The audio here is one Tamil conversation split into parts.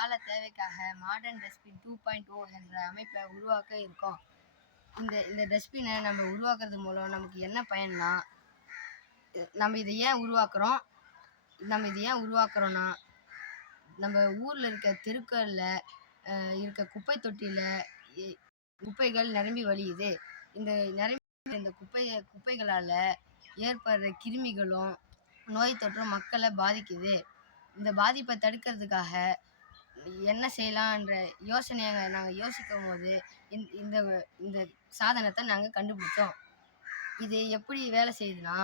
கால தேவைக்காக மாடர்ன் டஸ்ட்பின் 2.0 என்ற அமைப்பை உருவாக்க இருக்கோம். இந்த டஸ்ட்பினை நம்ம உருவாக்குறது மூலம் நமக்கு என்ன பயன்னா, நம்ம இதை ஏன் உருவாக்குறோம்னா, நம்ம ஊரில் இருக்க தெருக்களில் இருக்க குப்பை தொட்டியில் குப்பைகள் நிரம்பி வழியுது. இந்த குப்பைகளால் ஏற்படுற கிருமிகளும் நோய் தொற்றும் மக்களை பாதிக்குது. இந்த பாதிப்பை தடுக்கிறதுக்காக என்ன செய்யலான்ற யோசனையை நாங்கள் யோசிக்கும் போது இந்த சாதனத்தை நாங்கள் கண்டுபிடிச்சோம். இது எப்படி வேலை செய்யுதுன்னா,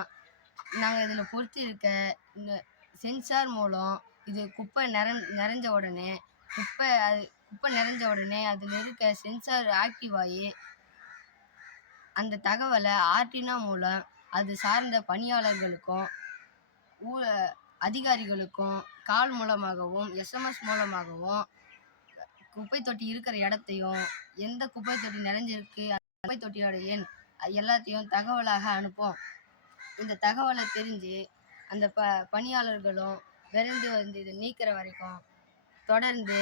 நாங்கள் இதில் பொறுத்து இருக்க இந்த சென்சார் மூலம் இது குப்பை நிறைஞ்ச உடனே அதில் இருக்க சென்சார் ஆக்டிவ் ஆகி அந்த தகவலை ஆர்டினா மூலம் அது சார்ந்த பணியாளர்களுக்கும் அதிகாரிகளுக்கும் கால் மூலமாகவும் SMS மூலமாகவும் குப்பை தொட்டி இருக்கிற இடத்தையும், எந்த குப்பை தொட்டி நிறைஞ்சிருக்கு, குப்பை தொட்டியோட எண் எல்லாத்தையும் தகவலாக அனுப்போம். இந்த தகவலை தெரிஞ்சு அந்த பணியாளர்களும் விரைந்து வந்து இதை நீக்கிற வரைக்கும் தொடர்ந்து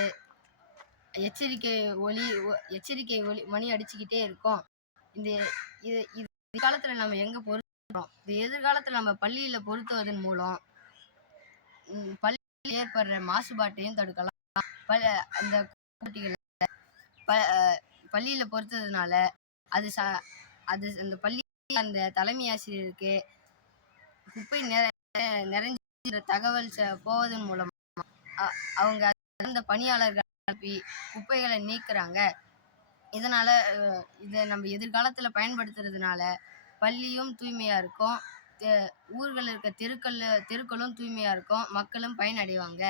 எச்சரிக்கை ஒலி மணி அடிச்சுக்கிட்டே இருக்கும். இது காலத்தில் நம்ம எங்கே பொருத்துறோம், இது எதிர்காலத்தில் நம்ம பள்ளியில் பொருத்துவதன் மூலம் பள்ளியில் ஏற்படுற மாசுபாட்டையும் தடுக்கலாம். அந்த பள்ளியில் பொறுத்ததுனால அது அந்த பள்ளி அந்த தலைமை ஆசிரியருக்கு குப்பை நிறைஞ்ச தகவல் போவதன் மூலம் அவங்க அந்த பணியாளர்கள் அனுப்பி குப்பைகளை நீக்குறாங்க. இதனால இதை நம்ம எதிர்காலத்தில் பயன்படுத்துறதுனால பள்ளியும் தூய்மையா இருக்கும், ஊர்கள் இருக்க தெருக்களும் தூய்மையா இருக்கும், மக்களும் பயனடைவாங்க.